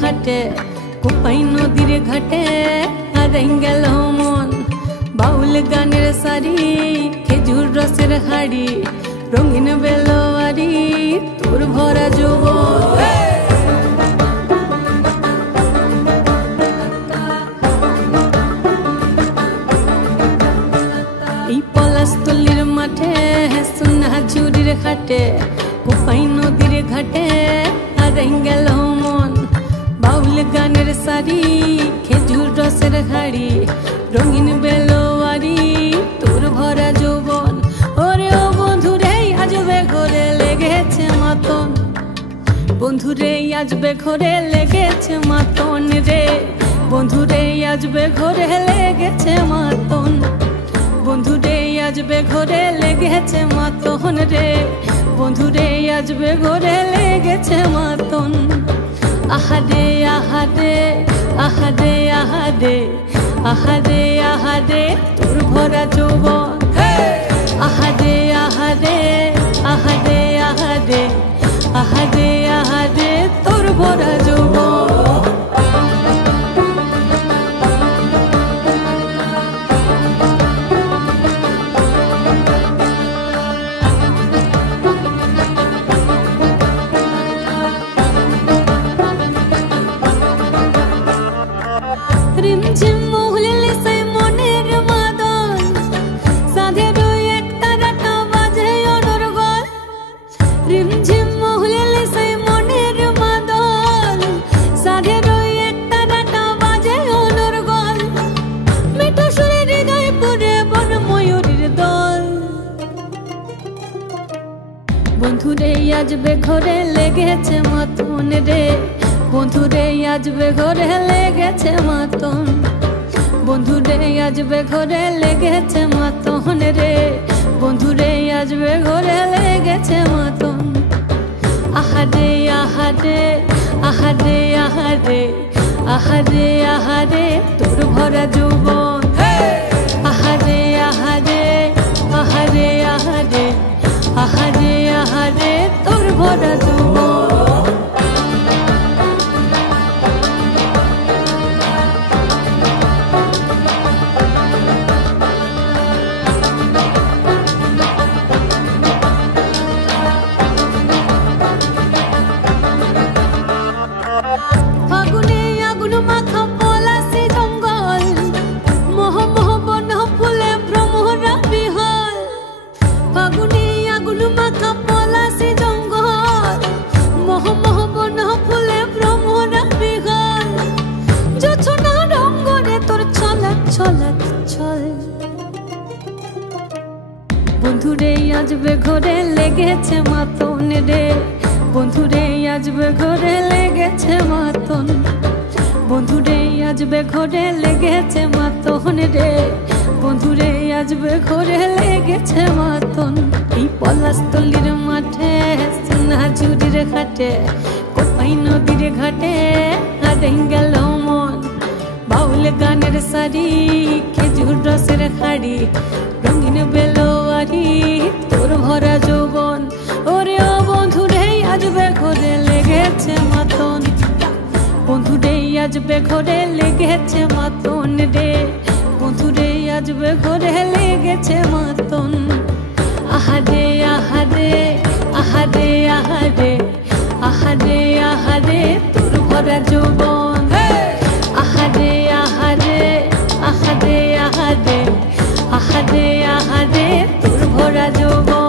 খাটে কোপাই নদীর ঘাটে হারাই গেল মন বাউল গানের সারি খেজুর রসের হাড়ি রঙিন বেলোয়ারি তোর ভরা যৌবন এই পলাশতলির মাঠে সোনা ঝুরির খাটে কোপাই নদীর ঘাটে হারাই গেল মন বাউল গানের সারি খেজুর রসের হাড়ি রঙিন বেলোয়ারি তোর ভরা যৌবন ওরে ও বন্ধুরে আজবে ঘরে লেগেছে মাতন বন্ধুরে আজবে ঘরে লেগেছে মাতন রে বন্ধুরে আজবে ঘরে লেগেছে মাতন বন্ধুরে আজবে ঘরে লেগেছে মাতন রে বন্ধুরে আজবে ঘরে লেগেছে মাতন আহারে আহারে আহারে আহারে আহারে আহারে তোর ভরা যৌবন আহারে আহারে আহারে আহারে আহারে আহারে তোর ভরা যৌবন রিমঝিম মহুলিলে সেই মনের মাদল সাধের এক তারাটা বাজে অনর্গল রিমঝিম মহুলিলে সেই মনের মাদল সাধের এক তারাটা বাজে অনর্গল মিঠো সুরে হৃদয় পুরে বন ময়ূরীর দল বন্ধুরে আজবে ঘরে লেগেছে মাতন রে বন্ধুরে আজবে ঘরে লেগেছে মাতন বন্ধুরে আজবে ঘরে লেগেছে মাতন রে বন্ধুরে আজবে ঘরে লেগেছে মাতন আহারে আহারে আহারে আহারে আহারে আহারে তোর ভরা যৌবন আহারে আহারে আহারে আহারে আহারে আহারে তোর ভরা যৌবন ফাগুনে আগুন মাখা পলাশি জঙ্গল মোহ মোহ বন ফুলে ভ্রমরা বিহল ফাগুনে আগুন মাখা পলাশি জঙ্গল মোহ মোহ বন ফুলে ভ্রমরা বিহল জোছনা রঙ্গনে তোর ছলক ছলক ছল বন্ধুরে আজবে ঘরে লেগেছে মাতন রে বন্ধুরে আজবে ঘরে লেগেছে মাতন বন্ধুরে আজবে ঘরে লেগেছে মাতন রে বন্ধুরে আজবে ঘরে লেগেছে মাতন এই পলাশতলির মাঠে সোনা ঝুরির খাটে কোপাই নদীর ঘাটে হারাই গেল মন বাউল গানের সারি খেজুর রসের হাড়ি রঙিন বেলোয়ারি তোর ভরা যৌবন ওরে ও বন্ধুরে আজবে ঘরে লেগেছে মাতন বন্ধুরে আজবে ঘরে লেগেছে মাতন রে বন্ধুরে আজবে ঘরে লেগেছে মাতন আহারে আহারে আহারে আহারে আহারে আহারে তোর ভরা যৌবন আহারে আহারে আহারে আহারে আহারে আহারে তোর ভরা যৌবন